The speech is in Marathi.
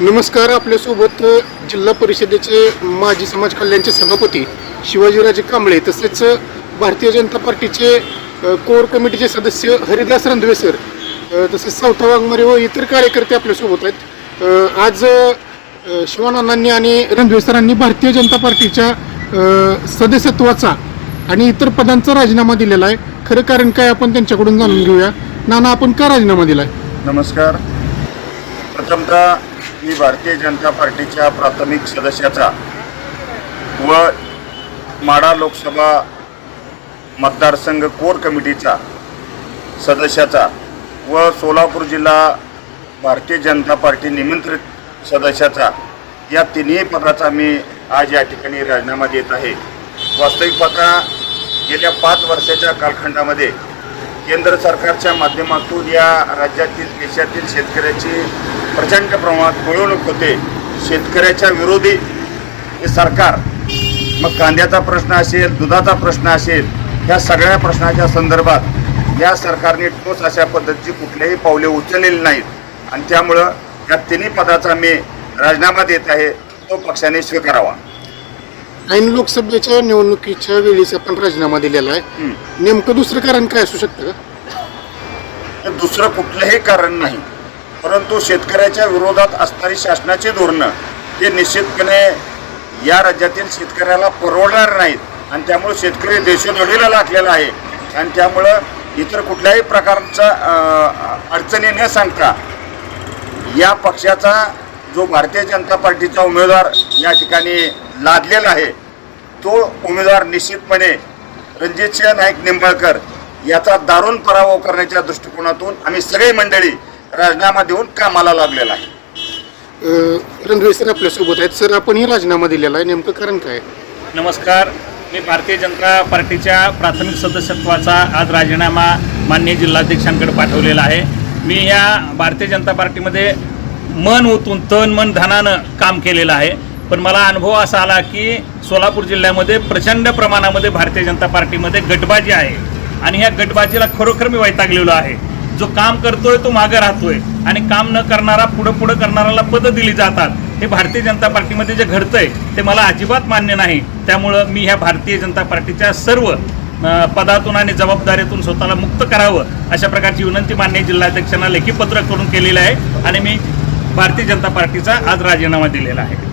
नमस्कार आपल्यासोबत जिल्हा परिषदेचे माजी समाज कल्याणचे सभापती शिवाजीराजे कांबळे तसेच भारतीय जनता पार्टीचे कोर कमिटीचे सदस्य हरिदास रंधवे सर तसेच सावथा वाघमारे व इतर कार्यकर्ते आपल्यासोबत आहेत. आज अ, शिवानंदांनी आणि रणधवे सरांनी भारतीय जनता पार्टीच्या सदस्यत्वाचा आणि इतर पदांचा राजीनामा दिलेला आहे. खरं कारण काय आपण त्यांच्याकडून जाणून घेऊया. नाना आपण का राजीनामा दिला आहे नमस्कार. प्रथमतः मी भारतीय जनता पार्टीच्या प्राथमिक सदस्याचा व माडा लोकसभा मतदारसंघ कोर कमिटीचा सदस्याचा व सोलापूर जिल्हा भारतीय जनता पार्टी निमंत्रित सदस्याचा या तिन्ही पदाचा मी आज या ठिकाणी राजीनामा देत आहे. वास्तविक पाहता गेल्या पाच वर्षाच्या कालखंडामध्ये केंद्र सरकारच्या माध्यमातून या राज्यातील देशातील शेतकऱ्याची प्रचंड प्रमाणात मिळवणूक होते. शेतकऱ्याच्या विरोधी हे सरकार मग कांद्याचा प्रश्न असेल दुधाचा प्रश्न असेल ह्या सगळ्या प्रश्नाच्या संदर्भात या सरकारने ठोस अशा पद्धतीची कुठलेही पावले उचललेली नाहीत. आणि त्यामुळं या तिन्ही पदाचा मी राजीनामा देत आहे तो पक्षाने स्वीकारावा. ऐन लोकसभेच्या निवडणुकीच्या वेळीच आपण राजीनामा दिलेला आहे. नेमकं दुसरं कारण काय असू शकतं का? दुसरं कुठलंही कारण नाही. परंतु शेतकऱ्याच्या विरोधात असणारी शासनाची धोरणं हे निश्चितपणे या राज्यातील शेतकऱ्याला परवडणार नाहीत. आणि त्यामुळे शेतकरी देशोधडीला लागलेला आहे. आणि त्यामुळं इतर कुठल्याही प्रकारचा अडचणी न सांगता या पक्षाचा जो भारतीय जनता पार्टीचा उमेदवार या ठिकाणी लादलेला आहे तो उमेदवार निश्चितपणे रणजितसिंह नाईक निंबाळकर याचा दारुण पराभव करण्याच्या दृष्टिकोनातून आम्ही सगळी मंडळी राजीनामा देऊन कामाला लागलेला आहे. अं, रणधीर सर आपल्यासोबत आहेत. सर आपणही राजीनामा दिलेला आहे. नेमकं कारण काय? आहे? नमस्कार. मी भारतीय जनता पार्टीच्या प्राथमिक सदस्यत्वाचा आज राजीनामा मान्य जिल्हाध्यक्षांकडे पाठवलेला आहे. मी या भारतीय जनता पार्टीमध्ये मन ओतून तन मन धनानं काम केलेलं आहे. पण मला अनुभव असा आला की सोलापूर जिल्ह्यामध्ये प्रचंड प्रमाणामध्ये भारतीय जनता पार्टीमध्ये गटबाजी आहे. आणि ह्या गटबाजीला खरोखर मी वैतागलेलो आहे. जो काम करतोय तो मागे राहतोय. आणि काम न करणारा पुढं पुढं करणाऱ्याला पदं दिली जातात. हे भारतीय जनता पार्टीमध्ये जे घडतंय ते मला अजिबात मान्य नाही. त्यामुळं मी ह्या भारतीय जनता पार्टीच्या सर्व पदातून आणि जबाबदारीतून स्वतःला मुक्त करावं अशा प्रकारची विनंती मान्य जिल्हाध्यक्षांना लेखी पत्र करून केलेली आहे. आणि मी भारतीय जनता पार्टीचा आज राजीनामा दिलेला आहे.